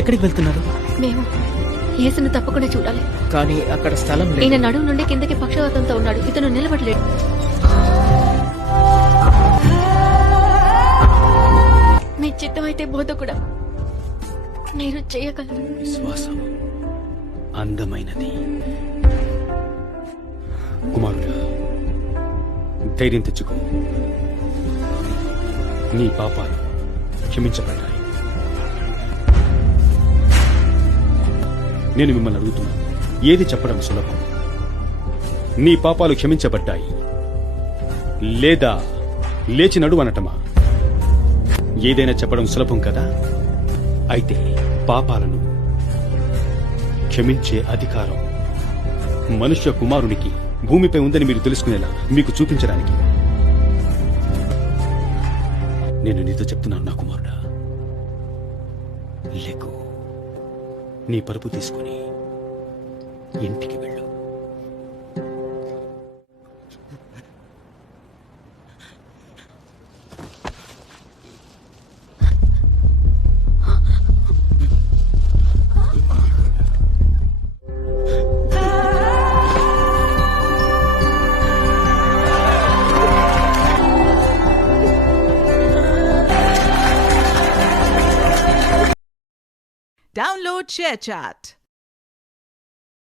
ఎక్కడికి వెళ్తున్నారు? మేము యేసును తప్పకుండా చూడాలి. కానీ అక్కడ స్థలం లేదు. ఈయన నడుము నుండి కిందకి పక్షవాతంతో ఉన్నాడు. ఇతను నిలబడలేడు. మీ చిత్తం అయితే బోధ కూడా మీరు చేయగలరు. విశ్వాసం అందమైనది. కుమారుడా, ధైర్యం తెచ్చుకో. నీ పాపాలు క్షమించబడ్డాయి. నేను మిమ్మల్ని అడుగుతున్నాను, ఏది చెప్పడం సులభం? నీ పాపాలు క్షమించబడ్డాయి లేదా లేచి నడు అనటమా? ఏదైనా చెప్పడం సులభం కదా. అయితే పాపాలను క్షమించే అధికారం మనుష్య కుమారునికి భూమిపై ఉందని మీరు తెలుసుకునేలా మీకు చూపించడానికి నేను నీతో చెప్తున్నాను. నా కుమారుడా, లేకు, నీ పరుపు తీసుకుని ఇంటికి వెళ్ళు. Download ShareChat.